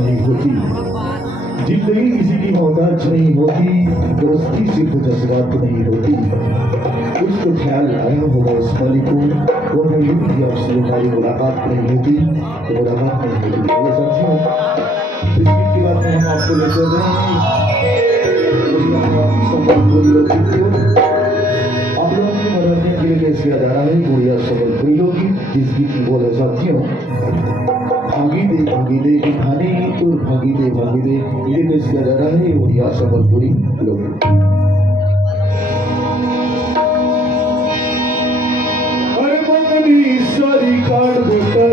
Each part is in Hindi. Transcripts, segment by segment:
नहीं होती, जिंदगी किसी की मोहताज नहीं होती, दोस्ती सिर्फ जज्बात नहीं होती। कुछ तो ख्याल आया होगा उस मालिक को, वो नहीं कि आपसे हमारी मुलाकात नहीं होती तो मुलाकात नहीं होती। ये साथियों, इस गीत के बाद में हम आपको ले चल रहे हैं आप लोगों की मनोरंजन के लिए पेश किया जा रहा है गुड़िया संबलपुरी लोकगीत, जिस गीत की बोल है साथियों भागी दे की खाने तो भागी दे ये पेश किया जा रहा है गुड़िया संबलपुरी लोकगीत। सारी काट बेटा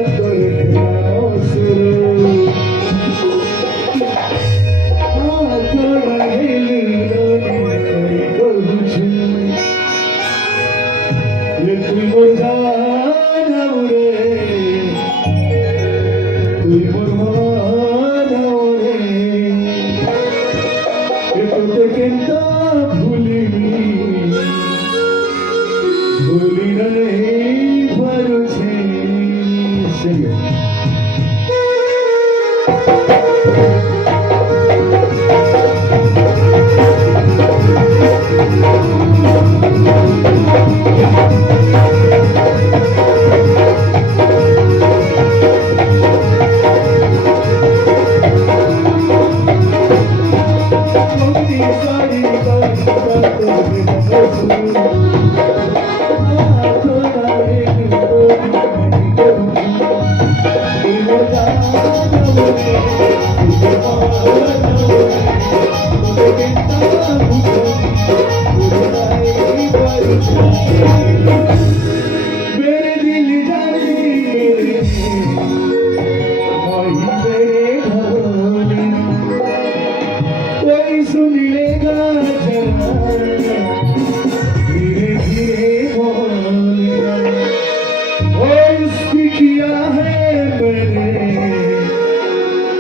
भूली नहीं भरोसे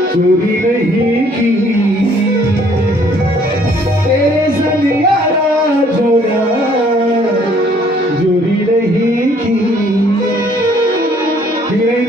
चोरी नहीं की तेरे संग यारा जोड़ा चोरी नहीं की फिरे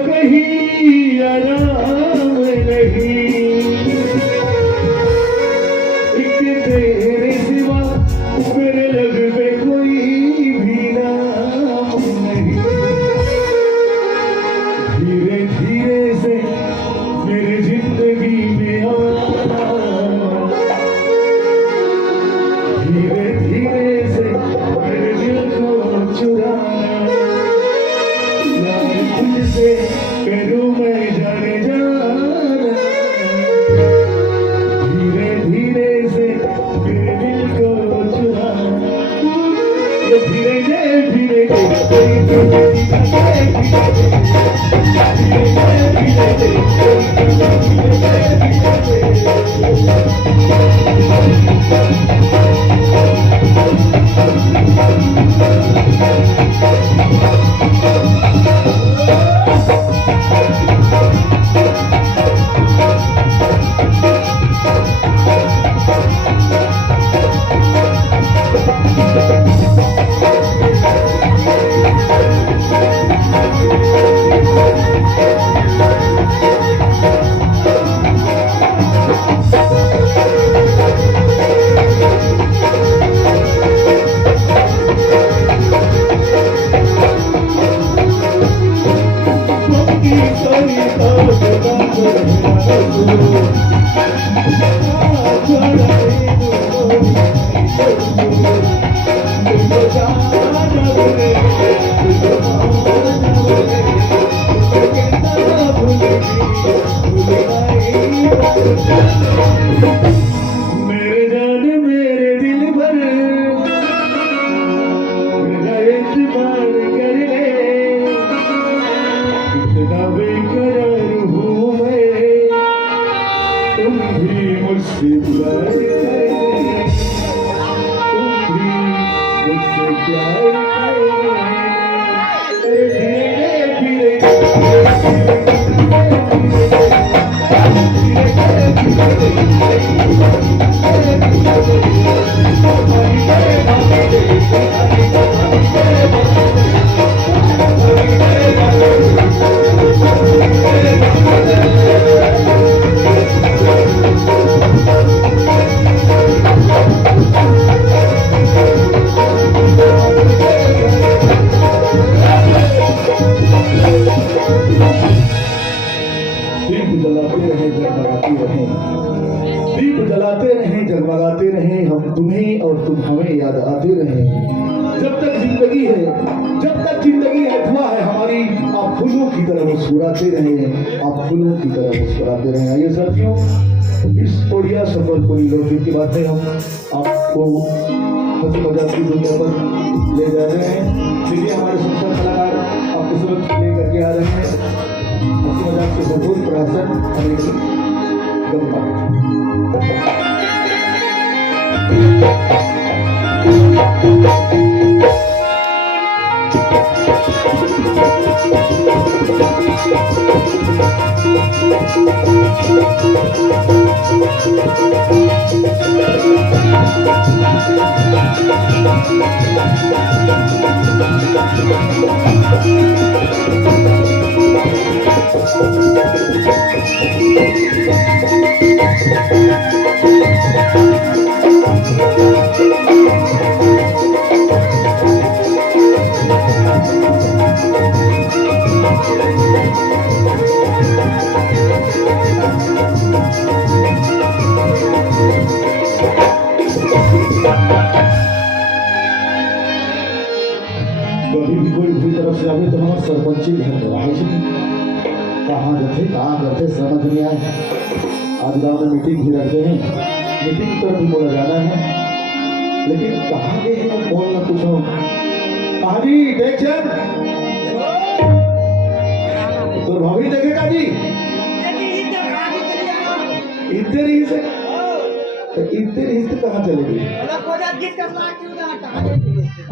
कहीं आराम नहीं, एक तेरे सिवा मेरे लब पे कोई भी नाम नहीं। धीरे धीरे से मेरी जिंदगी में आना, धीरे धीरे से मेरे दिल को चुराना, तुझसे करूं मैं जाने जाना, धीरे धीरे से मेरे दिल को चुराना, ये धीरे धीरे धीरे मेरे जान मेरे दिल भर मेरा एतबार कर ले, इतना बेकरार हूँ मैं, तुम भी मुझसे प्यार कर, तुम भी मुझसे प्यार कर, धीरे दीप जलाते रहे जगमगाते रहे, हम तुम्हें और तुम हमें याद आते रहे। जब तक जिंदगी है, जब तक जिंदगी है दुआ है हमारी, आप फूलों की तरह मुस्कुराते रहे, आप फूलों की तरह मुस्कुराते रहे। आइए साथियों, इस ओडिया संबलपुरी लोकगीत की बातें हम आपको हंसी मजाक की दुनिया पर ले जा रहे हैं। देखिए हमारे सुंदर कलाकार आपके समक्ष लेकर के आ रहे हैं हंसी मजाक से भरपूर प्रहसन अमेरिकी गम्मा। तो हमारे सरपंची घर कहाँ करते समझ नहीं आए। आज गाँव में मीटिंग भी रखते हैं, मीटिंग पर भी बोला जाना है, लेकिन कहाँ गए हैं बोल ना पूछो। जी टेंशन तो भाभी देखेगा जी इतने ही से कहाँ चलेगी?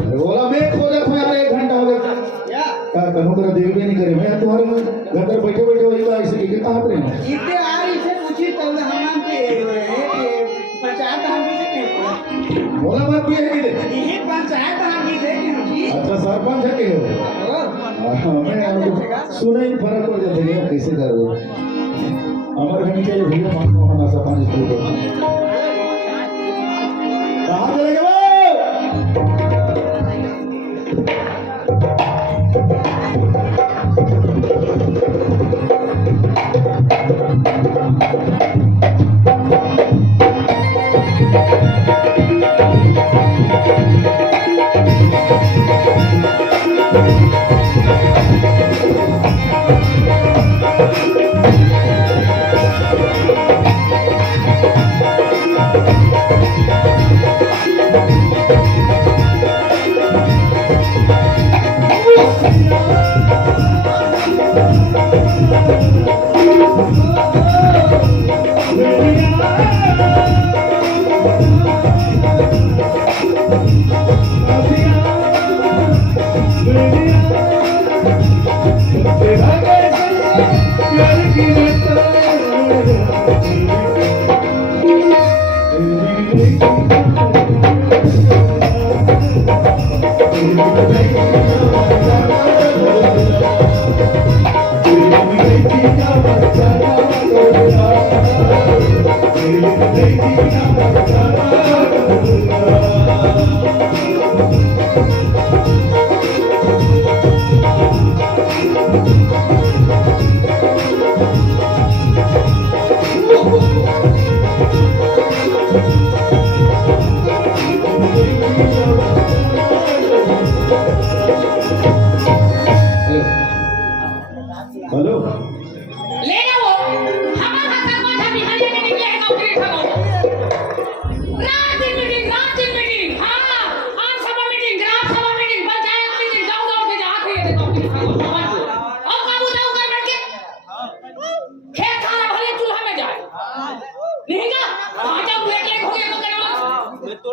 बोला मैं खोजा तुम्हारा 1 घंटा हो गया क्या करूँ मेरा देख भी नहीं करे। मैं तुम्हारे घर पर बैठे बैठे वही बात ऐसे के कहाँ पर इतने आ इसे पूछी तो हम पे पंचायत हम से बोला बात ये है कि ये पंचायत हम से जी। अच्छा सरपंच है के मैं सुने ही फर्क पड़ जाता है कैसे कर रहे हमारे घर के भैया मान मोहन ऐसा पानी शुरू करते हैं। कहाँ चलेगा वो?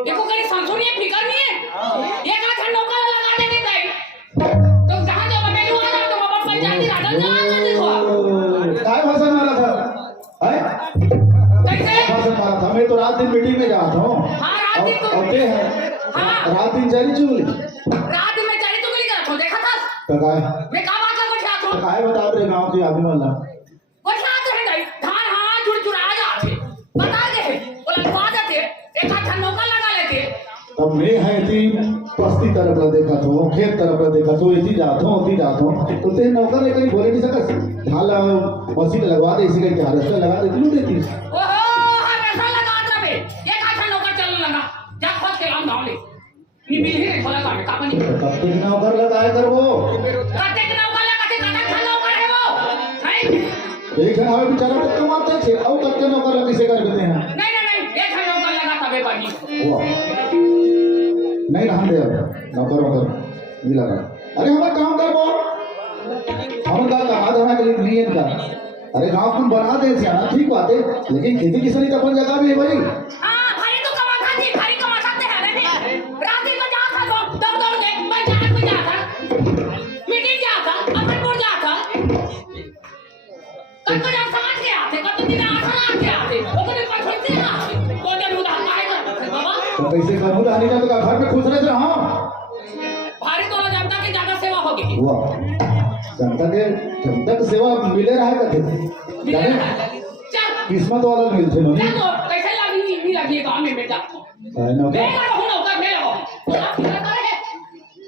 देखो कहीं संसुर ये फिकर नहीं है ये कहा था नौका लगा देने गए तो जहां जब मैं हुआ ना तो बाबा पंचायती राजा जा कर देखो काय भाषण वाला था है कैसे भाषण वाला था मैं तो रात दिन मीटिंग में जाता हूँ हां रात दिन तो होते हैं हां रात दिन चली चुगली रात दिन में चली चुगली कर तो देखा था तो काय मैं का बात लगा था तो काय बता रहे गांव के आदमी वाला बचा तो है नहीं धान हां जुड़ जुड़ा जाते बता दे बोला लगा देते एक हाथ नौका लगा लेते अब मैं है थी पस्ती तरफ ला देखा तो खेत तरफ ला देखा तो इसी जाता हूँ तो ते नौकर लेकर ही बोले नहीं सकत ढाल मशीन लगवा दे इसी का क्या रस्ता लगा दे तू देती ओहो हर रसा लगा दबे एक हाथ नौकर चल लगा जा खोज के लाम धाव ले नी मिल ही नहीं खोला का कापनी कब तक नौकर लगाया कर वो काटे के नौका लगा के काटा खा नौकर है वो नहीं एक है हमें बेचारा तो कमाते छे और कब तक नौकर लगी से कर देते हैं नहीं एक हाथ नौकर लगा तबे बाजी वाह नहीं रहने दे अब नौकर वोकर मिला कर अरे हमारा काम कर वो हम का कहा धना के लिए नहीं इनका अरे गांव तुम बना दे सियाना ठीक बात है लेकिन खेती किसानी तो अपन जगह भी है भाई हां भारी तो कमा था जी भारी कमा सकते हैं रे रात दिन में जा था दौड़ दौड़ के पंचायत में जा था मीटिंग जा था अमनपुर जा था कल को जब समाज के आते कल तो दिन आठना के आते ओकरे पर छोड़ते ना वो जब उधार काहे करते बाबा तो कैसे करूँ रानी का तो घर में खुश रहे हाँ भारी तो जनता की ज्यादा सेवा होगी वाह जनता की सेवा मिले रहा करते जाने चल किस्मत वाला मिलते नहीं तो कैसे लगी नहीं लगी गांव में बेटा नौकर मैं रहूं नौकर मैं रहूं आप क्या करे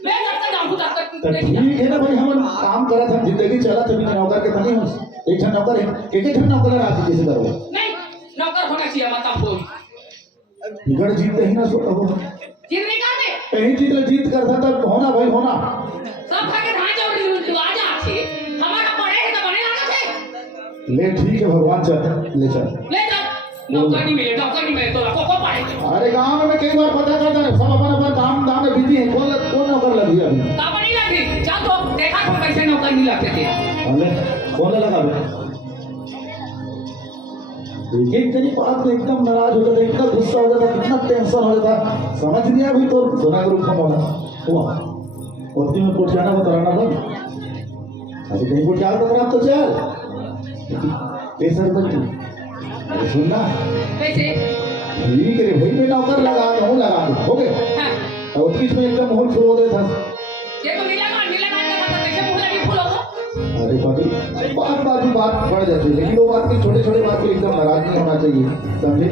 मैं जब तक जाऊं तब तक तो ठीक है ना भाई हम काम करा था जिंदगी चला तभी नौकर के तभी हम एक जन नौकर है एक नौकर राजी कैसे करो नहीं नौकर होना चाहिए मतलब कोई बिगड़ जीतते ही ना सो कहो जीत नहीं करते कहीं जीत करता तब होना भाई होना सब भागे ढांचे और रिवाज आछे हमारा पढ़े है तो बने लाना थे ले ठीक है भगवान चल ले चल ले जा नौकर नहीं मिले तो को पाए अरे गांव में मैं कई बार पता करता है सब अपन काम दाम में बिजी है कौन नौकर लगी अभी का नहीं लगी चल तो देखा तो कैसे नौकर नहीं लगते थे अरे कौन लगा बे एक जनी बात में एकदम नाराज हो जाता इतना गुस्सा हो जाता कितना टेंशन हो जाता समझ नहीं अभी तो सोना ग्रुप का मौला हुआ उतनी में कोटियाना को कराना बंद अभी कहीं कोटियाना को करा तो चल कैसे रुपये सुनना कैसे ठीक है भाई मैं नौकर लगा दो हो गए हां और बीच में एकदम माहौल शुरू हो गया था ये तो नीला का कैसे मुंह लगी फूल हो अरे पति बात बढ़ जाती है लेकिन वो बात की छोटे बात पे एकदम नाराज नहीं होना चाहिए समझे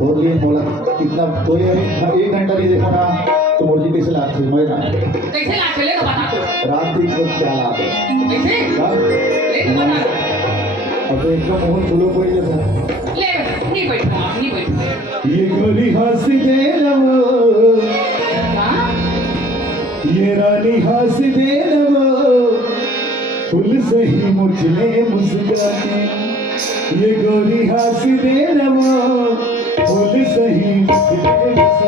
और ये बोला कितना कोई एक घंटा नहीं देखा ना तो मुर्गी कैसे लाते मैं ना कैसे ला चले तो बता तो रात दिन को क्या लाते कैसे ले तो बता अब तो एकदम माहौल शुरू हो गया था ले नहीं बैठो ये गोली हंसी दे लो हां ये रानी हंसी दे लो फुल से ही मुझे मुस्कुराती ये गोरी हंसी दे लो फुल से ही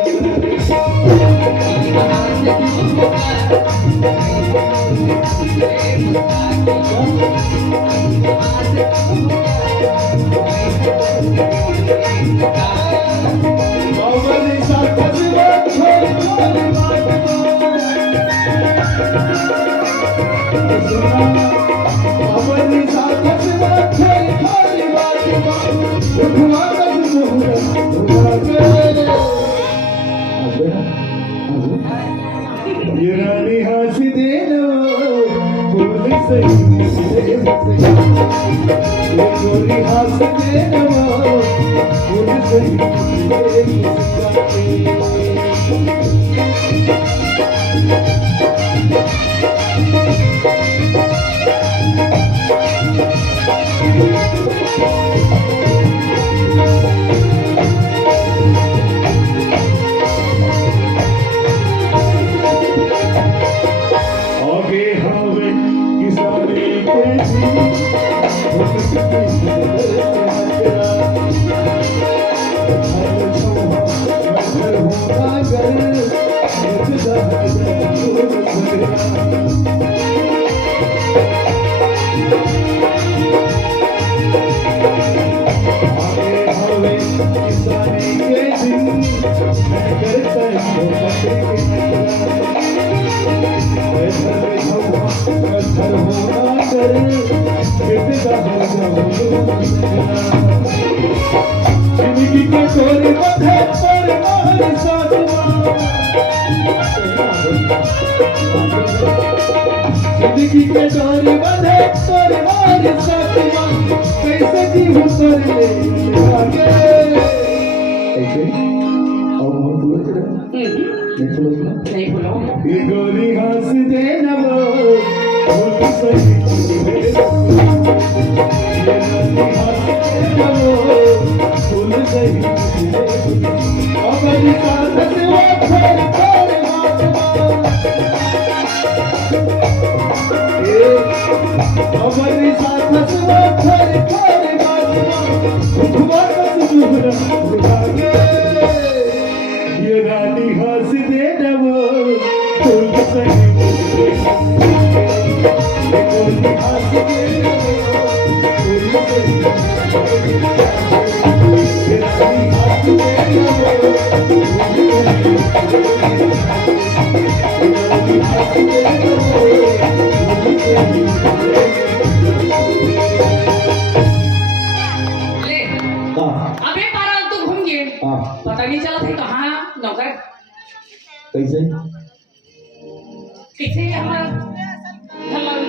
ये रानी हंसी दे लो फूल से ये गोरी हंसी दे लो फूल से जिंदगी के डोरी बंधे तोरे मारे साथिया कैसे जीव तोरे ले आगे ऐसे और मन बोल के नहीं बोलो नहीं बोलो ये गोरी हंस दे ना वो सही ये हंस दे ना वो फूल सही अपनी साथ से वो फेर तोरे हाथ हमारे साथ नचवा थारे थारे बाजवा तुम्हारा सुनहरा लागे ये रानी हंस दे ना वो फूल सही ये गोरी हंस दे ना वो फूल सही ये रानी हंस दे ना वो फूल सही ले अबे पारा तू घूम गए पता नहीं चला था कहाँ नौकर कैसे कैसे हमारा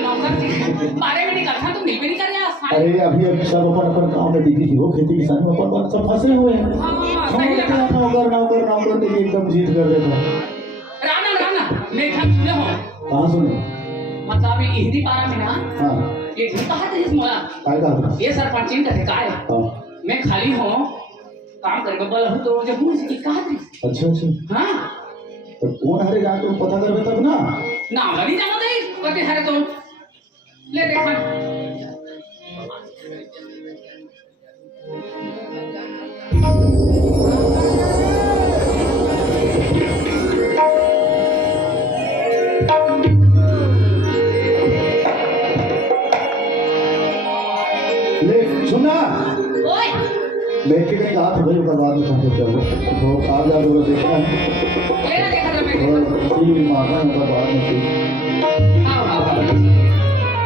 नौकर जी बारे में नहीं करता तो मिल भी नहीं कर रहा अरे अभी सब अपन अपन गांव में बिजी थी वो खेती किसानी में अपन सब फंसे हुए हैं नौकर नौकर नौकर के लिए एकदम जीत कर देता राना राना मैं क्या सुने हो कहाँ सुने मतलब ये हिंदी पारा में ना हाँ ये ठीक कहा था इसमें काय कहा ये सरपंच का ठेका है मैं खाली हूँ काम करके बोला हूँ तो जब मुझे की कहा थी अच्छा अच्छा हाँ तो कौन हरे जाके तुम पता कर तब ना ना नहीं जाना दे कते हरे तुम ले देखा ले सुना ओए लेके कहीं कहा था भाई बर्बाद में खाते चलो वो आ जा बोलो देखना ले ना देखा था मैं और इसी माता में बर्बाद में थी आओ आओ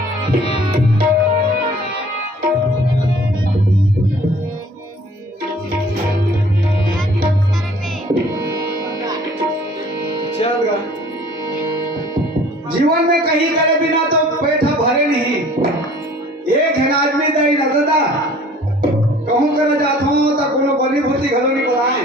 चल गा जीवन में कहीं करे बिना तो पेट भरे नहीं एक है आदमी दही नजदा कहूं करे जात हूं तो कोनो बनी भूति घलो नहीं बुलाए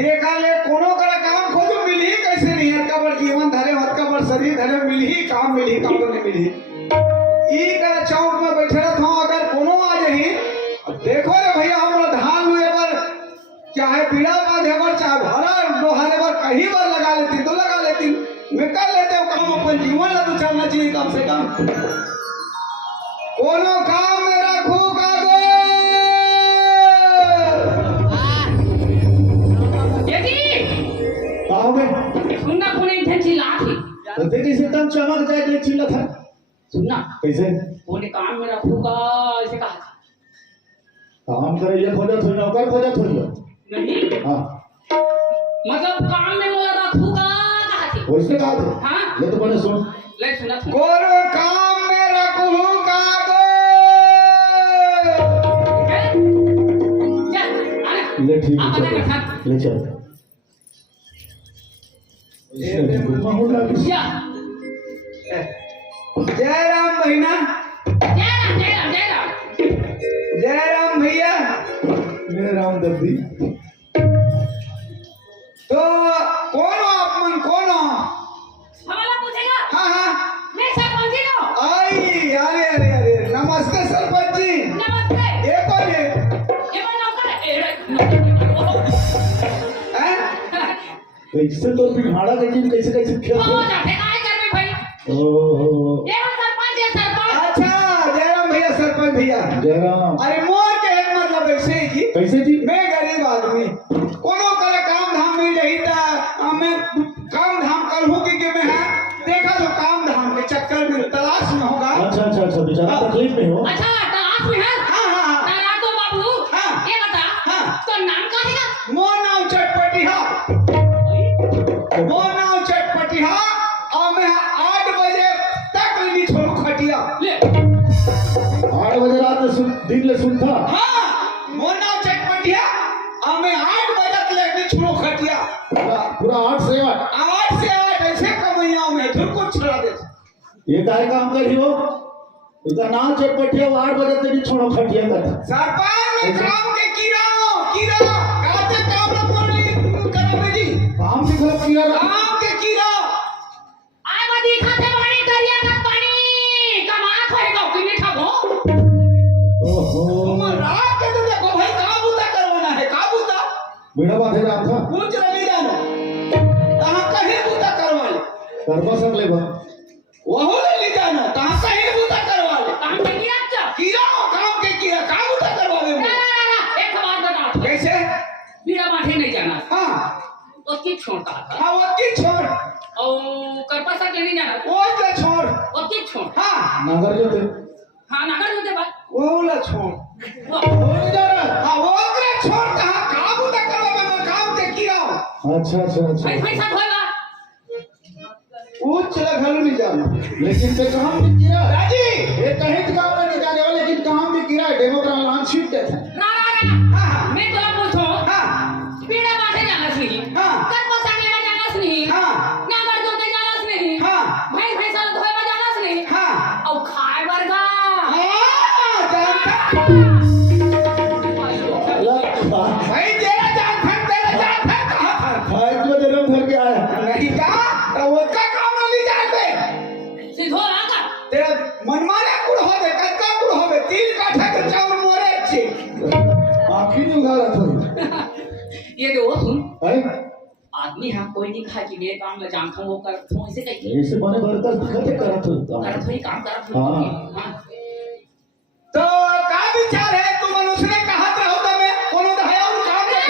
देखा ले कोनो करे काम खोजो मिली कैसे नहीं हर कबर जीवन धरे हर कबर शरीर धरे मिली काम तो नहीं मिली ई करे चौक में बैठे रहत हूं अगर कोनो आ जही देखो रे भैया हमरा धान हुए पर चाहे पीड़ा बांधे पर चाहे भरा लोहारे पर कहीं बार लगा लेती तो लगा लेती निकल लेते हो काम अपन जीवन ला तो चलना चाहिए कम से कम कोनो काम में रखू कागो यदि कहा में सुनना कोने थे चिल्ला थी तो देखिए से एकदम चमक जाए कि चिल्ला था सुनना कैसे कोने काम में रखूंगा ऐसे कहा था काम करे ये खोजा थोड़ी नौकर खोजा थोड़ी नहीं हाँ मतलब काम में मोला रखूंगा कहा थी वो इसने कहा था हाँ ये तो मैंने सुन ले सुना था कोनो काम में रखू कागो चल अरे ले ठीक आप है बता चल। रखा ले चल माहौल लगा या जय राम महीना जय राम भैया मेरे राम दर्दी तो कौन हो आप मन कौन हो हमारा पूछेगा हाँ हाँ मैं सरपंच ही हूँ आई अरे अरे अरे नमस्ते सरपंच जी नमस्ते ये कौन है ये मैं नौकर है हैं? कैसे तो बिघाड़ा कैसे कैसे खेल हो जाते काय कर में भाई ओहो ये हम सरपंच है सरपंच अच्छा जयराम भैया सरपंच भैया जयराम अरे मोर के एक मतलब ऐसे ही जी कैसे जी मैं गरीब आदमी कोनो करे काम धाम मिल रही था मैं काम धाम करूँ कि मैं है देखा तो काम धाम के चक्कर में तलाश में होगा अच्छा अच्छा अच्छा बेचारा तकलीफ में हो अच्छा तलाश में है हाँ हाँ हाँ तारा तो बाबू हाँ। ये बता हाँ। तो नाम क्या है मोर नाम चटपटी हाँ पूरा 8 से 8 8 से 8 ऐसे कमैयाओं में फिर कुछ छड़ा देते। ये काय काम करियो इतना ना चटपटिया 8 बजे तक ही छोड़ो खटिया का सरपंच में काम के कीड़ा काते काम न बोली करावे जी काम के घर कीड़ा काम के कीड़ा आय मदी खाते पानी दरिया का पानी कमा खोए गो कि मीठा गो ओहो तुम रात के तो देखो भाई काबूता करवाना है काबूता बेड़ा बांधे रहा था कुछ नहीं जानो कहां कहीं बूता करवा ले करवा सब ले बा वहो ले जाना कहां कहीं बूता करवा ले काम के कीड़ा अच्छा कीड़ा काम के कीड़ा काबूता करवावे ना एक बात बता कैसे बीड़ा बांधे नहीं जाना हां उसकी छोड़ता था हां वो की छोड़ और करपा सा नहीं जाना वो के छोड़ उसकी छोड़ हां नगर जो थे हाँ नगर होते बात वो ला छोड़ वो हो नहीं जा रहा हां वो के छोड़ कहां काबूता करवावे में काम के कीड़ा अच्छा भाई भाई साहब होएगा वो चला घर नहीं जाना लेकिन पे काम भी किया राजी ये कहीं तो काम नहीं जाने वाले लेकिन काम भी किया डेमो का लांच छीट देते हैं ना हां मैं तो पूछो हां बीड़ा बांधे जाना नहीं हां करपा सा लेवा जाना नहीं हां नगर होते जाना नहीं हां भाई भाई साहब धोएगा जाना नहीं हां और खाए वर्गा हां जानता भाई तेरा जान कहां था आज जो जन्म भर के आया नहीं का तो वो का काम नहीं जाते सीधो आका तेरा मनमाने कुड़ होवे कच्चा कुड़ होवे 3 काठा के चावल मोरे अच्छे आखिर नहीं उगा रहा था ये दो सुन है आदमी हम कोई नहीं खा के लिए काम में जानता हूं वो कर तो ऐसे कहीं ऐसे बने भरकर दिखते करत हो कर थोड़ी काम कर हाँ। तो का विचार है तुम मनुष्य ने कहा रहो तमे कोनो दहाया और काम ये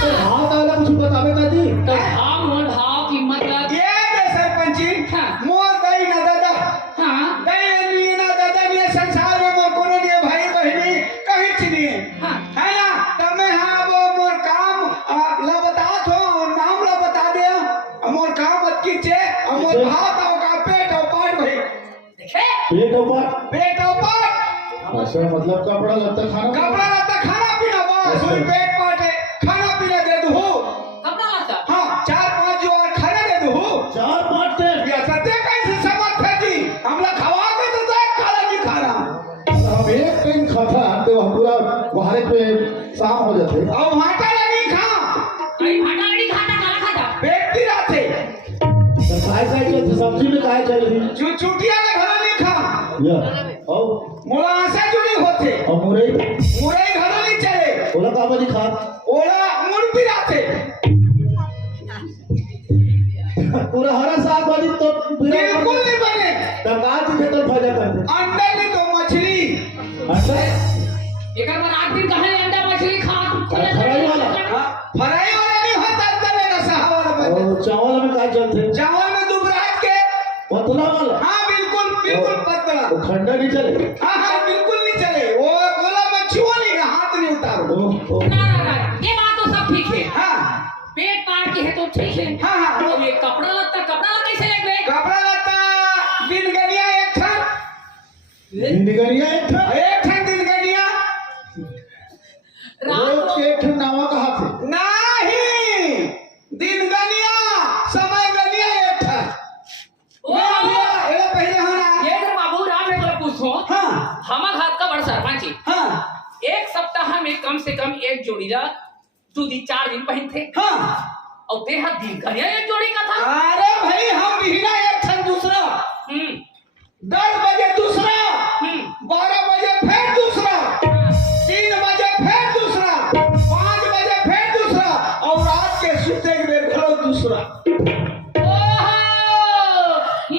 तो हाथ आला कुछ बतावे का जी तो हम मोल भाव की मतलब ये बे सरपंची हाँ। मोर दई ना दादा हां दई नहीं ना दादा ने संसार में मोर कोनो नहीं भाई बहनी कहीं चीनी है हां है ना तमे हां वो मोर काम ला बता थो और नाम ला बता दे मोर काम अटकी छे और मोर भात और का पेट और पाट भाई देखे पेट ऊपर पेट और पाट अच्छा मतलब कपड़ा लत्ता खाना कपड़ा लत्ता खाना पीना बस वही पेट पाट है खाना पीना दे दो कपड़ा लता हाँ 4-5 जो और खाना दे दो 4-5 थे या सत्य कैसे समझ है जी हमला खवा के तो जाए खाना नहीं खाना हम एक टाइम खाता तो हम पूरा बाहर पे शाम हो जाते और भाटा नहीं खा अरे भाटा नहीं खाता काला खाता पेट भी राते तो खाए खाए तो सब्जी में खाए चल चुटिया का घर नहीं खा या और मोला से जुड़ी होते और मुरई मुरई घर नहीं चले ओला का बजी खा ओला मुड़ भी राते पूरा हरा साग वाली तो बिल्कुल नहीं बने तकाज के तो फायदा करते अंडा नहीं तो मछली अच्छा एक बार 8 दिन कहां अंडा मछली खा फ्राई वाला फ्राई वाला नहीं होता तले का सहारा बने और चावल में का चलते चावल में दुबराज के पतला वाला हाँ बिल्कुल बिल्कुल पतला वो खंडा नहीं चले हाँ हाँ बिल्कुल नहीं चले वो गोला मच्छी नहीं हाथ नहीं उतारो ना ये बात तो सब ठीक है हाँ पेट पाट के है तो ठीक है हाँ हाँ तो ये कपड़ा लता कैसे लेबे कपड़ा लत्ता दिन गनिया एक था निगरिया एक था दिन गनिया रोज के एक नावा कहा थे नहीं दिन गनिया समय गनिया एक था ओ ये पहले होना ये तो बाबू राम ने तो पूछो हाँ हमार हाथ का बड़ सरपंच है हाँ एक सप्ताह में कम से कम एक जोड़ी ला 2-4 दिन पहन थे हाँ और तेहा दिन का एक जोड़ी का था अरे भाई हम बिना एक था दूसरा 10 बजे दूसरा 12 बजे फिर दूसरा 3 बजे फिर दूसरा 5 बजे फिर दूसरा और रात के सोते के बेर घरो दूसरा ओहो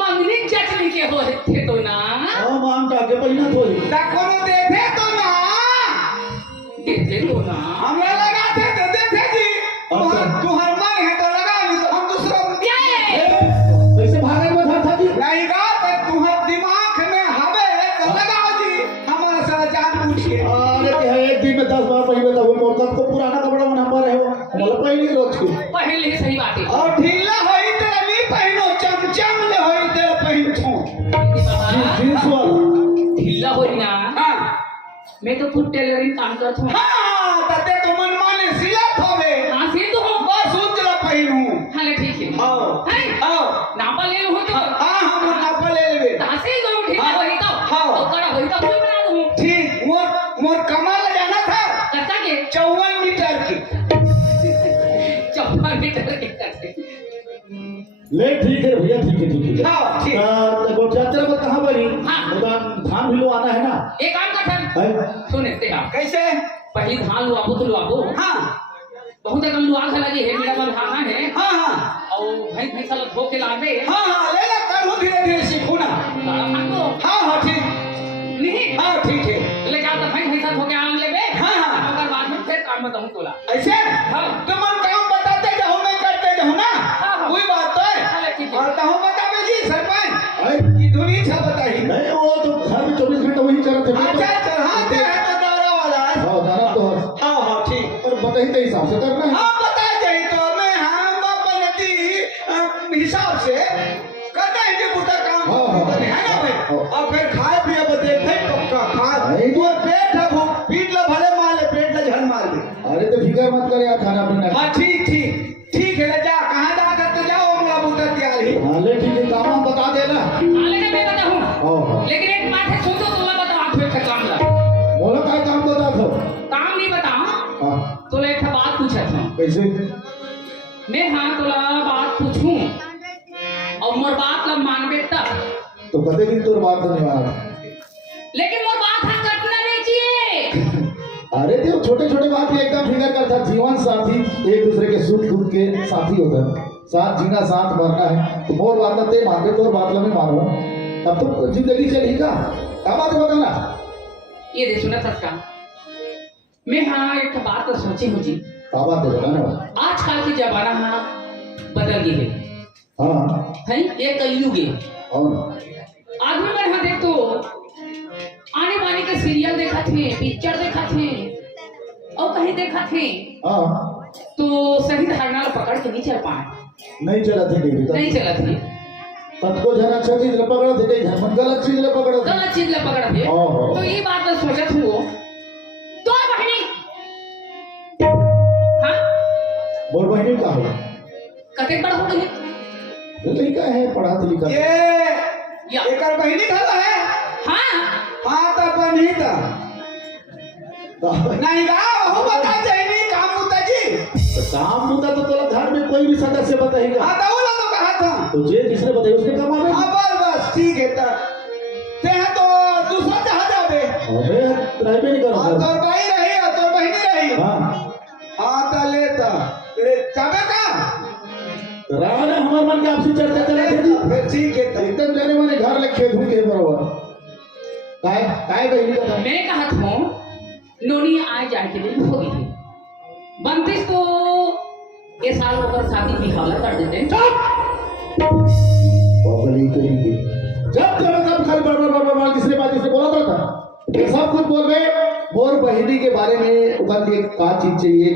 मंगनी चटनी के हो थे तो ना हां मां का के पहिना थोड़ी ता कोनो देखे तो ना देते तो ना हमरा लगा थे तो देखे जी तुम्हार मन है तो लगा नहीं तो हम दूसरा क्या है कैसे भागे में था जी नहीं बात है तुम्हारे दिमाग में हवे तो लगाओ जी हमारा सारा जान पूछिए अरे क्या है एक दिन में 10 बार पहले तो वो मोरता तो पुराना कपड़ा में नंबर रहे हो मतलब पहले रोज के पहले ही सही बात है और ढीला होई तेरा नहीं पहनो चमचम ले होई तेरा पहन छो जींस वाला ढीला हो ना हां मैं तो खुद टेलरिंग काम करता हूँ हां तते तो मन माने सिला होवे हाँ सिल तो हूँ बस उतरा ले ठीक है भैया, ठीक है, ठीक है। हाँ, ठीक। तो जात्रा में कहाँ बनी? हाँ। धान भी लो आना है ना? एक काम कर है? सुने ते आप कैसे? पहली धान लुआबो तो लुआबो। हाँ बहुत कम लुआ से लगी है, मेरा मन खाना है। हाँ हाँ और भाई भैंसा लो धो के लावे। हाँ हाँ ले ले, करो धीरे धीरे सीखो ना। सारा भागो हाँ हाँ ठीक। नहीं। हाँ ठीक है। ले क्या तो भाई भैंसा धो के आन लेबे। हाँ हाँ। मगर बाद में फिर काम बताऊं तोला। ऐसे? हाँ। तुम काम बताते जाओ, मैं करते जाऊँ ना। हाँ, हाँ। कोई बात तो है। चले ठीक है। और तो हम बतावे जी सरपंच है? की धुनी छा बताई। नहीं, वो तो घर में 24 घंटे वही चलते हैं। अच्छा चढ़ाते हैं तो दारा वाला है। हाँ, दाना तो है। हाँ हाँ ठीक। और बताइए तो हिसाब से करना है। हाँ बता जाए तो मैं हम अपने हिसाब से करते हैं जी बूटा काम। हाँ, हाँ। है ना भाई? हाँ। और फिर खाए पिए बते फिर पक्का खा। नहीं। और पेट है भूख, पीट ला भले मार ले, पेट ला झल मार ले। अरे तो फिकर मत करे यार, खाना पीना। हाँ ठीक ठीक ठीक है, ले जा कहाँ जा करते जाओ, मेरा बूटा तैयार ही। हाँ ले ठीक है, काम हम बता देना। आले का मैं बताऊं। हाँ। लेकिन एक बात है, सुन तो तोला बता आप फिर काम ला। बोलो क्या काम बता दो। काम नहीं बता। हाँ। तोला एक बात पूछा था। कैसे? मैं हाँ तोला बात पूछूं और मोर बात ला मानबे तब। तो कदे भी तोर बात नहीं माना। लेकिन मोर बात हा कटना नहीं चाहिए। अरे तो छोटे छोटे बात ही एकदम फिकर करता। जीवन साथी एक दूसरे के सुख दुख के साथी होता है। साथ जीना, साथ मरना है। तो मोर बात ते मानबे, तोर बात ला मैं मानो, तब तो जिंदगी चलेगा। क्या बात है बताना? ये दे सुना सच्चा। मैं हाँ एक बात तो सोची हूँ जी। क्या बात है बताना? आजकल की जमाना हाँ बदल गई है। हाँ। है ये कलयुग है। और आदमी में हाँ देख तो आने वाले के सीरियल देखा थे, पिक्चर देखा थे और कहीं देखा थे हाँ, तो सही धारणा ला पकड़ के नहीं चल पाए। नहीं चला थे नहीं चला थे। तब को जन अच्छा चीज पकड़ा थे, कहीं गलत चीज पकड़ा थे। गलत चीज ला पकड़ा थे। ओहो। तो ये बात तो सोचत हुआ तो बहनी। हाँ मोर बहनी का हो कते बड़ हो गई। लड़का है, पढ़ा लिखा। ये एकर बहिनी खाला है। हाँ हाँ तो बनी था नहीं गा हो बता जाइनी काम मुता जी। काम मुद्दा तो तोला घर में कोई भी सदस्य बताएगा। हाँ तो बोला तो कहा था। तो जे जिसने बताया उसने काम आवे। हाँ बस ठीक है तब ते हैं तो दूसरा जहाँ जावे। अबे ड्राइव नहीं हाँ करो। तो भाई रही और तो बहिनी रही। हाँ। हाँ तो लेता जावे का रावण हमारे मन के आपसी चर्चा चले थे। फिर ठीक है तब एकदम जाने वाले घर ले खेत के बराबर। काय बहनी का था? मैं कहा था नोनी आए जाए के लिए हो गई थी। बनतीस तो ये साल होकर शादी बिहार कर देते हैं। पागल करेंगे। जब तब खाली बड़ जिसने बात जिसने बोला था ये सब कुछ बोल गए। मोर बहिनी के बारे में उनके लिए क्या चीज चाहिए,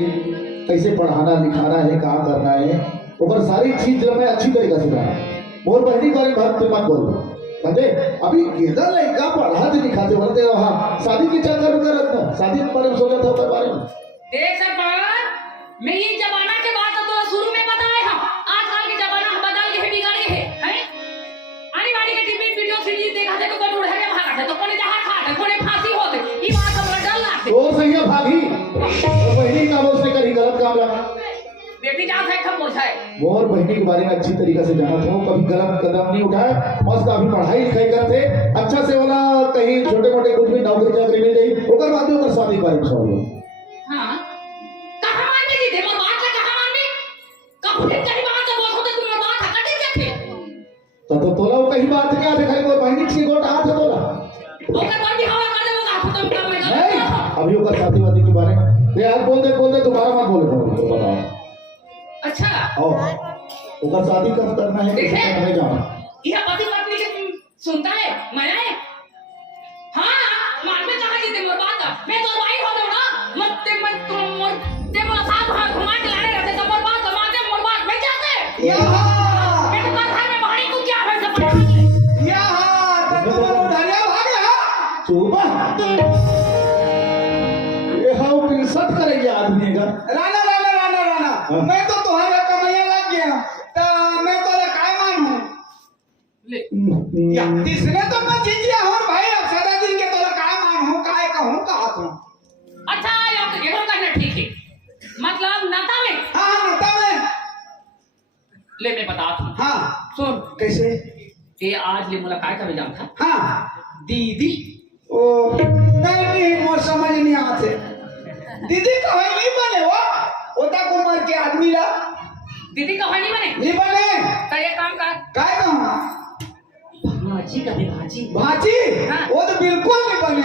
कैसे पढ़ाना लिखाना है, क्या करना है, ऊपर सारी चीज मैं अच्छी तरीके से जाना। मोर बहिनी के बारे में बात मत बोल कहते अभी गेदा लड़का पढ़ाते लिखाते बोलते हाँ शादी की चक्कर में रखना। शादी के बारे में सोचा था उसके बारे में। देख सरपंच मैं ये जमाना के बात तो शुरू में बताए हम। आजकल के जमाना बदल गए बिगड़ गए हैं। आने वाली के टीवी वीडियो सीरीज देखा जाए तो कोई उड़ के भागा है तो कोई जहां खा है कोई फांसी होते। ये बात हमरा डर लगते। तो सही है भागी तो बहनी का उसने करी गलत काम लगा। बेटी जान है खम बोझा है। मोर बहनी के बारे में अच्छी तरीके से जाना था। कभी गलत कदम नहीं उठाए। मस्त अभी पढ़ाई लिखाई करते अच्छा से वाला कहीं छोटे मोटे कुछ भी नौकरी चाकरी मिल गई ओकर बाद में ओकर शादी बारे में सवाल। हां कहां मानने की दे मोर बात ला कहां मानने कब फिर कहीं बात तो बोल होते तुम बात हकटे जाते तो तोला कहीं बात क्या है खाली कोई बहनी की गोट हाथ है तोला ओकर पर भी हवा कर दे वो हाथ तो काम में नहीं। अभी ओकर शादी वादी के बारे में ये यार बोल दे दोबारा मत बोले तो बताओ। अच्छा और ओकर शादी कब करना है देखे नहीं जाना। यह पति पत्नी के सुनता है माया है। हाँ मान में कहा जी मोर बात मैं तो भाई हो दो ना मत ते मोर साथ हाथ घुमा के लाने रहते तो मोर बात मैं जाते यहाँ मैं तो घर में भाड़ी को क्या है सब यहाँ तो तुम उधरिया भाग रहा। चुपा ये हाउ पिसत करेंगे आदमी का। राना मैं तो तुम्हारे कमैया लग गया तो मैं तो काय मानूं या तीसरे तो मैं जीत गया हूं भाई। अब सदा दिन के तो काय मानूं काय कहूं कहा तू। अच्छा ये तो गेहूं करना ठीक है मतलब नाता में। हां नाता में ले मैं बता तू। हाँ सुन कैसे? ये आज ले मुलाकात का जान था। हाँ दीदी ओ नहीं मोर समझ नहीं आते। दीदी कहे नहीं बने वो ओता कुमार के आदमी ला दीदी कहा नहीं बने नहीं बने। तो ये काम कर काय कहूँ भाजी का भी भाजी भाजी हाँ। वो तो बिल्कुल नहीं बने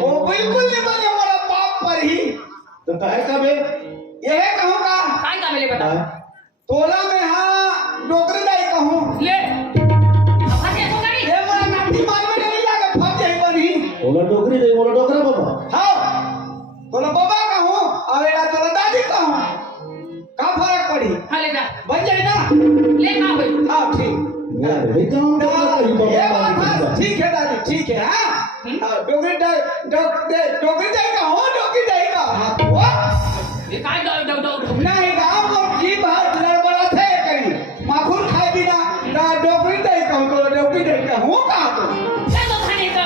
वो बिल्कुल नहीं बने हमारा बाप पर ही। तो काहे का बे? यह कहूँ का काय का मेरे बता तोला में हाँ डोकरी दाई कहूँ ले अब भाजी हो गई ये मोरा नाटी मार में नहीं लागे फट जाई बनी। बोला डोकरी दे, बोला डोकरा बाबा। हाँ तोला बाबा कहूँ और एला तोला दादी कहूँ का फर्क पड़ी? हाँ ले जा बन जाए ना। ले कहाँ हुई हाँ ठीक यार भाई काम तो कर रही ये बाबा। बात हाँ, ठीक है दादी ठीक है। हाँ डोकरी दाई कहूँ डोकरी दाई का हाँ वो ये काय दो दो दो नहीं गाँव लोग की बात लड़बड़ा थे कहीं माखून खाए बिना ना डोकरी दाई कहूँ तो डोकरी दाई कहूँ कहाँ तो ले तो खाने का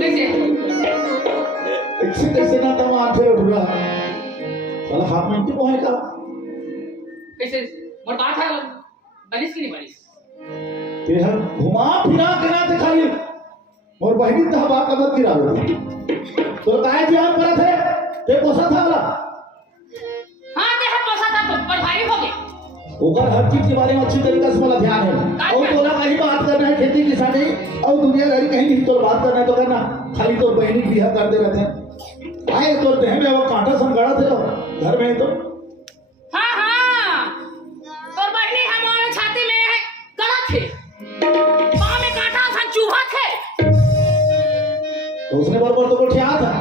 कैसे ऐसे कैसे ना तम आंखें उड़ रहा साला हाथ में क्यों है का? कैसे मोर बात है बारिश की नहीं बारिश ते हम घुमा फिरा करा ते खाली मोर बहनी तहबा कदम गिरा तो काहे ध्यान करत है ते पोसा था वाला हाँ ते हम मौसा था तो पर भारी हो गए ओकर हर चीज के बारे में अच्छी तरीके से वाला ध्यान है। और तोला कहीं बात करना है खेती किसानी और दुनियादारी कहीं नहीं तो बात करना है तो करना खाली तो बहनी बिहा करते रहते हैं। आए तो देह में वो कांटा संगड़ा थे घर में तो हाँ हाँ और बहनी हमारे छाती में है गलत थे पाँव में कांटा था चूहा थे तो उसने बरबर तो कोठिया था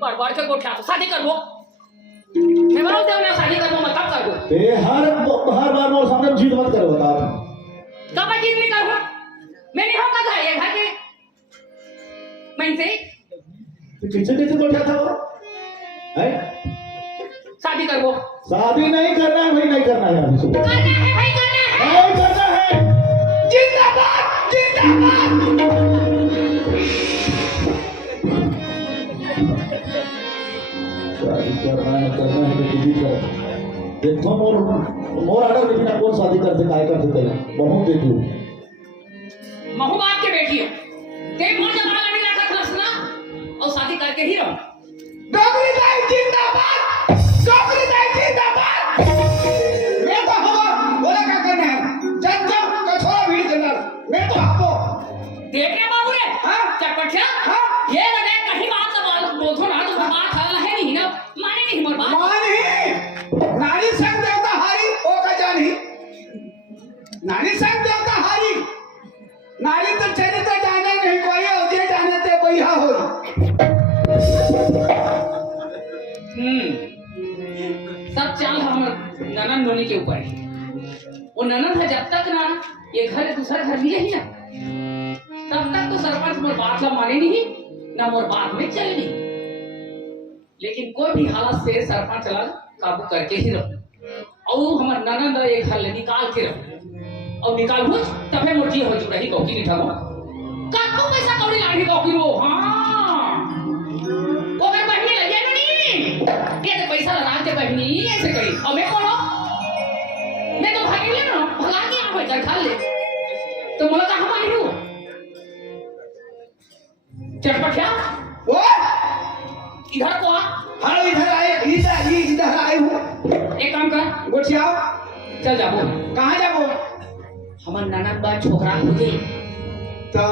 बड़ के गोठा तो शादी कर वो मैं बोलते हो ना शादी कर वो मैं कब कर दूँ ते हर बार मोर सामने जीत मत करो बता कब मैं जीत नहीं करूँ मैं नहीं होगा घर ये घर के मैं से पीछे पीछे कोठिया था वो है शादी कर वो शादी नहीं करना है भाई नहीं करना है अभी सुबह करना है भाई करना है नहीं करना है। जिंदाबाद जिंदाबाद। शादी करना है तो किसी कर देखो मोर आर्डर लेकिन कौन शादी करते काय करते पहले बहुत देखियो महू बाप के बेटी है ते मोर जमाना लड़ी रखा था सुना और शादी करके ही रहो डोकरी दाई जिंदाबाद डोकरी दाई जिंदाबाद। मैं तो हवा बोले क्या करना है जब जब कछोरा भीड़ चला मैं तो आपको देखने बाबू रे हाँ चटपटिया हाँ ये लगे कहीं बात का बोलथो ना तो बात है नहीं ना माने नहीं मोर बात मानी नारी संग देवता हारी ओ का जानी नारी संग देवता हारी नारी तो चरित्र जाने नहीं कोई अवधि जाने ते बैहा हो। सब चाल हमर ननन बनी के ऊपर है वो ननन है जब तक ना ये घर दूसरा घर लिए ही ना तब तक तो सरपंच मोर बात ला माने नहीं ना मोर बात में चले नहीं लेकिन कोई भी हालत से सरपंच ला काबू करके ही रहो और हमार ननन एक घर ले निकाल के रहो और निकाल हो तबे मोटी हो चुका ही कौकी नहीं ठगो काको पैसा कौड़ी लाठी कौकी रो हाँ वो कर बढ़नी लगे नहीं ये तो पैसा लगा के बढ़नी ऐसे करी और मैं कौन मैं तो भागी ले ना भगा के यहाँ बैठा खा ले तो मुझे कहाँ मानी हूँ चटपटिया वो इधर को आ हाँ इधर आए हूँ। एक काम कर गोठियाओ चल जाबो कहाँ जाबो? हमर ननद बा छोकरा खोजे तो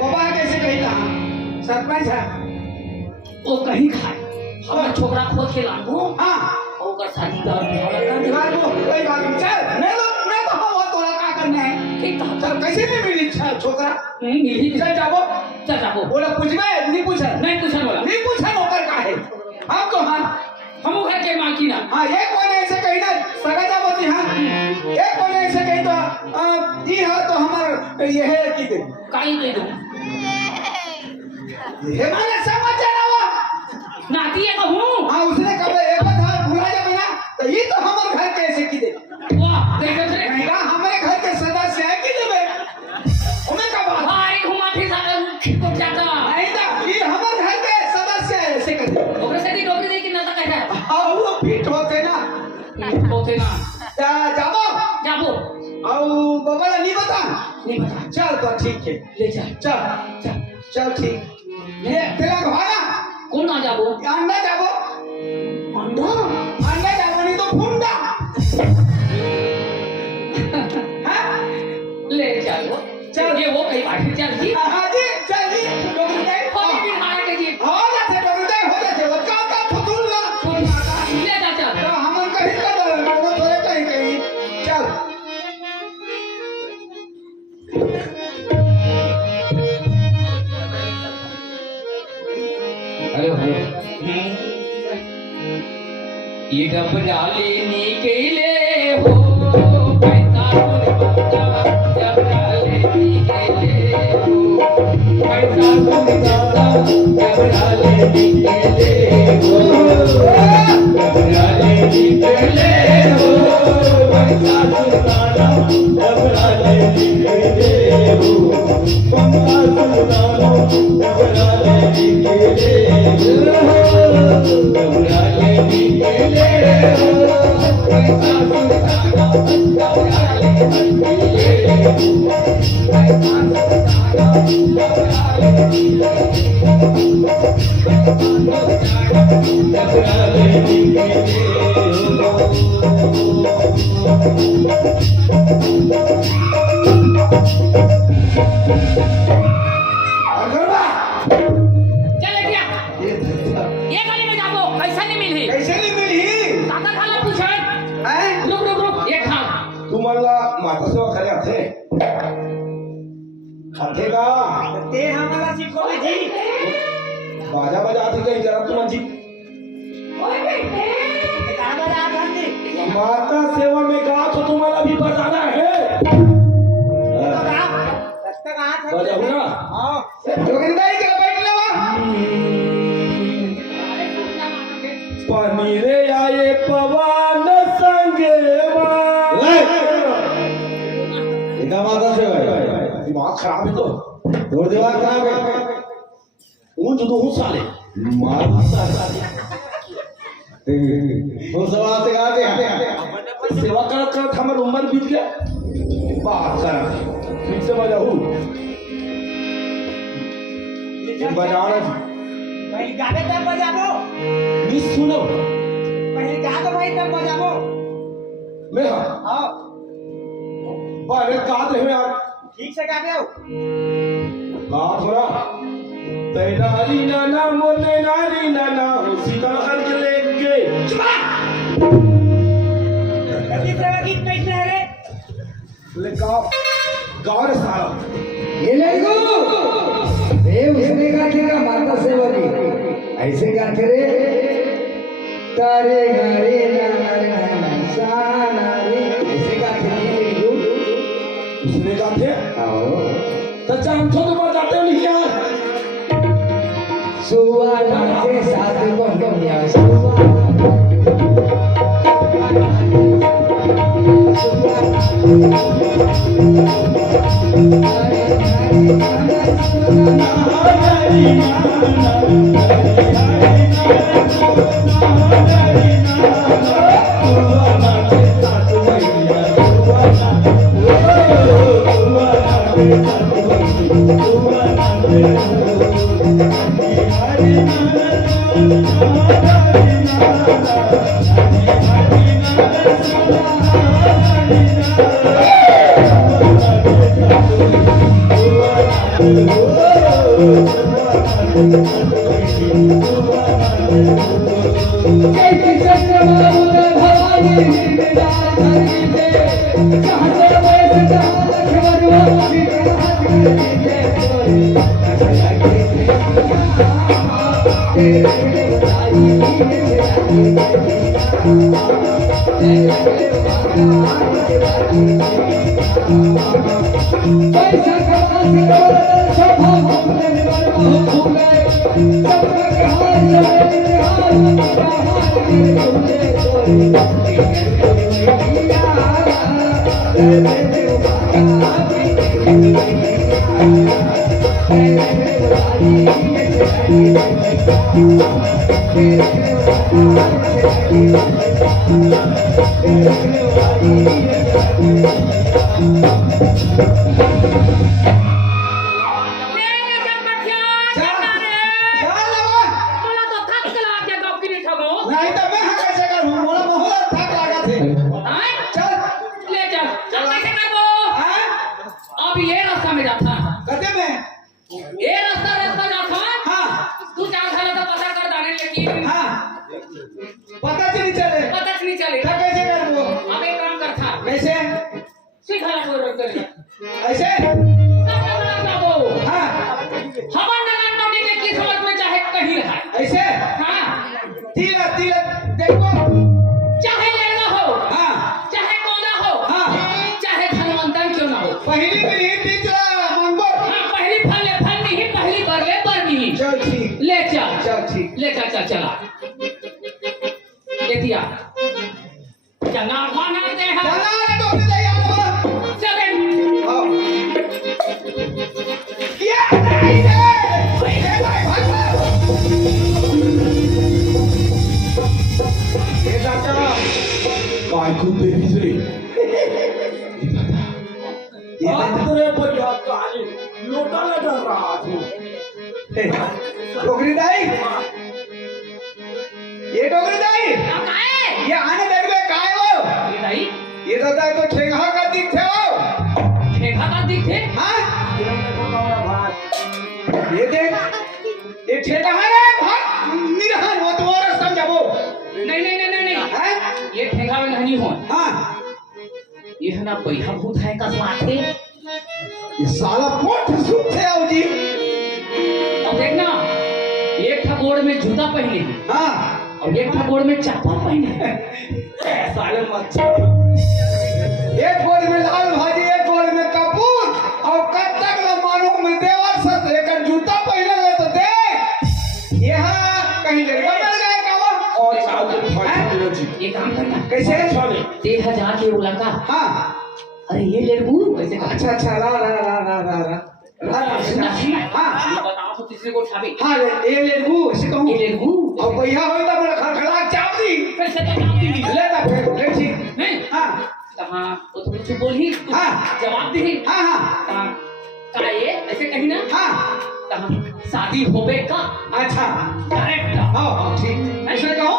बाबा कैसे कही कहाँ सरपंच है वो कहीं खाए हमर छोकरा खोज के लाबो हाँ ओकर शादी का बिहाव कर दे दीवार को कोई बात नहीं चल मैं तो हूँ तोरा का करना है ठीक है चल कैसे नहीं मिली छोकरा मिली चल जाबो बोला पूछबे नहीं पूछा नहीं पूछन वाला नहीं पूछा नौकर का है हम तो हाँ हम घर के मालकी ना हाँ ये कौन ऐसे कही ना सगाता बोती हाँ ये कौन ऐसे कही तो जी हाँ तो हमार ये है कि दे काई दे दूं ये माने समझ जाना वो नाती है कहूं हाँ उसने कब एक बार भुला जा बना तो ये तो हमारे घर कैसे की दे वाह देख रे मेरा हमारे घर के सदस्य है कि देवे उन्हें कब भाई घुमा फिर को जाता नहीं था ये हमारे घर के सदस्य है ऐसे कर ओकरे से डोकरी दे के ना कह रहा हाँ वो फिट हो होते ना जाबो जाबो आओ बाबा नहीं बता नहीं पता चल तो ठीक है ले जा चल चल चल ठीक ये तेरा घोड़ा कौन ना जाबो अंडा जाबो अंडा अंडा जाबो नहीं तो फुंडा हाँ ले चलो चल ये वो कहीं बात चल जी हाँ जी चल जी डॉक्टर दाई होने भी खाना के जी हो जाते डॉक्टर दाई हो जाते वो का फतूल ना छोड़ माता ले जा चल तो हम कहीं कर दो थोड़े कहीं कहीं चल हेलो हेलो ये डबरा लेने के लिए हो पैसा सुनवाता डबरा लेने के लिए हो पैसा सुनवाता डबरा लेने के लिए हो डबरा लेने के लिए हो पैसा सुनवाता डबरा लेने के लिए हो पैसा सुनवाता डबरा लेने के लिए हो डबरा लेने के लिए हो पैसा सुनवाता डबरा लेने के लिए हो पैसा सुनवाता डबरा लेने के लिए डबरा लेने के अगर बा चल क्या ये गली में जाबो कैसा नहीं मिली कैसे नहीं मिली काका खाला पूछे हैं रुक रुक रुक ये खा तुम्हाला माता सेवा खरे आते खाते का ते आम्हाला शिकवले जी बाजा बजा आती काही जरा तू माझी कामाला आठवते माता सेवा में गा तो तुम्हाला भी बजाना है रस्ता का हाथ बजाऊ ना हां जोगिंदाई के बैठले वा पानी रे आए पवन संगेवा इनका माता सेवा है दिमाग खराब है तो और दिमाग खराब है ऊंच तो हूं साले मार साले वो सवाल से गाते हैं सेवा कर हमारी उम्र बीत गया बात कर ठीक से बजाऊ बजाना भाई गाने तब बजाबो नहीं सुनो पहले गा दो भाई तब बजाबो मैं हाँ हां पहले गाते हैं यार ठीक से गाबे हो गा थोड़ा तैनारी नाना मोने नारी नाना हो सीता हर के लेके चुप कभी सेवा गीत कैसे है रे ले गाओ गाओ रे साला ये ले गो देव उसने गाते का माता सेवा की ऐसे गाते रे तारे गारे ना सा ना रे ऐसे गाते नहीं ले गो उसने गाते आओ सच्चा हम तो बजाते नहीं यार सुवा नाचे साथ बंदिया सुवा Thank you. ले जब मठिया चला रे चल अब बोला तो थक चला के गप की नहीं ठगो नहीं तो मैं कैसे करूं मोला बहुत थक लगा थे हैं चल ले चल चल कैसे करबो हां अब ये रास्ता में जाता कते में ये रास्ता जाता हां तू जा साला तो पता कर दाने लेकिन हां पता नहीं चले पता नहीं चले तो कैसे करबो अब एक काम कर था कैसे सीखा ना कोई रोक कर ऐसे कब लगा जाबो हां हमन नगन नोटी के की समझ में चाहे कहीं रहा ऐसे हां तिलक तिलक देखो चाहे लेना हो हां चाहे कोना हो हां चाहे धनवंतन क्यों ना हो पहली भी नहीं तीसरा मांगो हाँ पहली फल ले फल नहीं पहली कर ले पर नहीं चल ठीक ले चल चल ठीक ले चल चल चला ये दिया चना खाना दे है चला रे डोरी दे यार चले आओ क्या नहीं रे ए भाई भाग ये चाचा काय को तेरी से ये तेरे पर याद कहानी लोटा लगा रहा तू डोगरी दाई ये डोगरी दाई क्या है ये आने देख में का है वो ये नहीं ये दादा तो ठेंगा का दिख थे वो देखा का दिखे हाँ ये देख ये ठेंगा है भाग निरहन वो तो और समझाबो नहीं हैं ये ठेगा में नहीं हो हाँ ये है ना पैसा भूत है का स्वाद है ये साला मोट सुख थे आओ जी अब देखना एक ठगोड़ में जूता पहने हाँ और एक ठगोड़ में चप्पल पहने साले मत एक गोल में लाल भाजी एक गोल में कपूर और कब तक न मानो में देवर सब लेकर जूता पहने ले तो देख यहाँ कहीं लड़का मिल गया क्या वो और साउथ जी ये काम करना कैसे 10,000 के उलका हाँ अरे ये लड़कू वैसे कर अच्छा अच्छा रा रा रा रा रा रा सुना सुना हाँ ये बताओ तो किसी को उठावे हाँ ये लेडू ऐसे कहूँ ये लड़कू और भैया हो तो मेरा खड़खड़ा चाप दी कैसे तो काम दी ले ता फिर ले ठीक नहीं हाँ कहाँ वो तो कुछ बोल ही हाँ। जवाब दे हाँ हाँ कहाँ का ये ऐसे कहीं ना हाँ कहाँ शादी होबे का अच्छा करेक्ट हाँ ठीक ऐसे कहो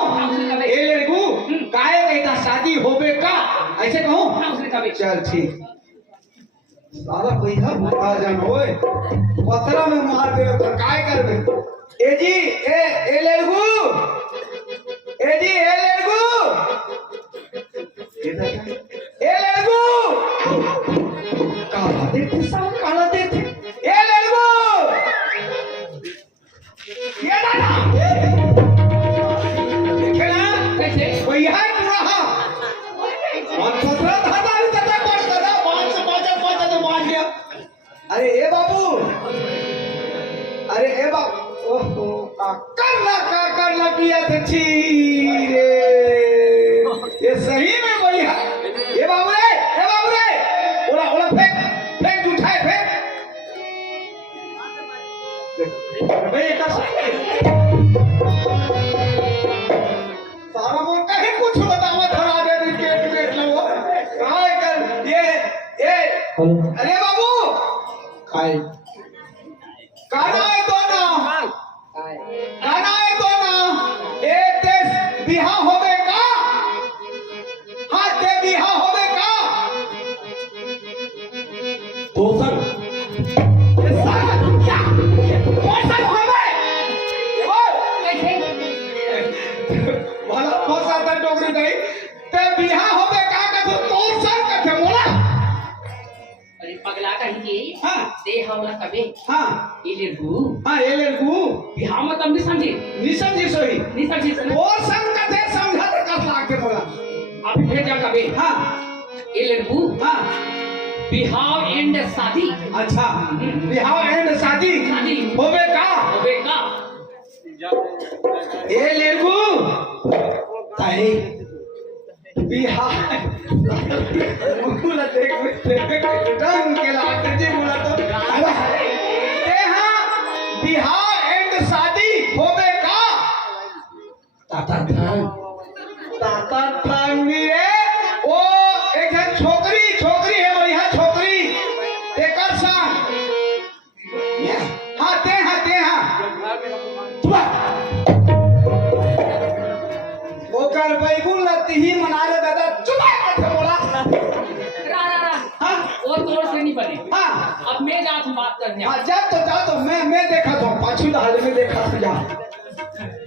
ये लेडू काहे कहता शादी होबे का ऐसे कहो हाँ उसने कहा चल ठीक साला पैसा भुला जान होए पत्थरा में मार दे तो काय करबे ए जी ए लेडू ए जी ए लेडू ए लेडू काला देखते साला काला देखते ए लेडू ये दादा देखे ना कैसे भैया पूरा हाँ और पत्थरा धागा भी कटा पड़ गया पांच से पांच तो मार गया अरे ए बाबू अरे ए बाबू ओहो का करना पिया थे छी रे ये सही में वही है ए बाबू रे ओला ओला फेंक उठाए फेंक भाई एक सारा मोर कहीं कुछ बतावा धरा दे रे पेट लगो काय कर ये अरे बाबू काय गाना है तो ना गाना है तो ना एक देश बिहा होवे का हाथ दे बिहा होवे का दोसर ये साला क्या कौन होवे ये बोल कैसे वाला कौन सा था डोगरी नहीं ते बिहा होवे का तो तोर सर का थे बोला अरे पगला कहीं ये हाँ दे हमला कबे हाँ ये लड़कू हाँ ये लड़कू बिहार में तब नहीं समझे निसम जी सोई नहीं समझे ना और संग का थे समझा तो कब लाग के बोला अभी फिर जा कबे हाँ ये लड़कू हाँ बिहार एंड शादी अच्छा बिहाव एंड शादी शादी होवे का होबे का ये लेगू ताई बिहार मुकुला देख रंग के लाते जी बोला तो ये हाँ बिहार एंड ताता थांगनी रे ओ एक है छोकरी है बढ़िया छोकरी तेकर सांग हाँ ते ओकर बैगुन लती ही मना रे दादा चुप बोला हाँ वो तोड़ से नहीं बने हाँ अब मैं जात हूँ बात करने हाँ जा तो मैं देखा तो पाछू दाल में देखा तो जा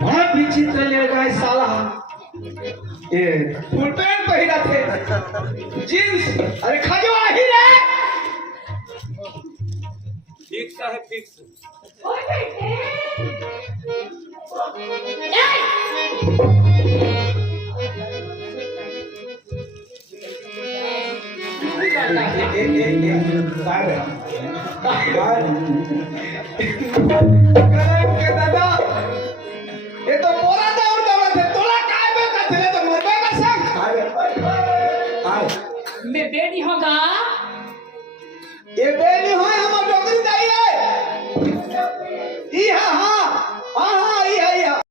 बड़ा विचित्र ले गए साला ये फुल पैंट पहना थे जींस अरे खजवा ही रे फिक्स है फिक्स दादा ये तो मोरा दौड़ दौड़त है तोला काय बे कथले तो मरबे का संग मैं बेटी होगा ये बेनी होय हम डोगरी जाइए ई हां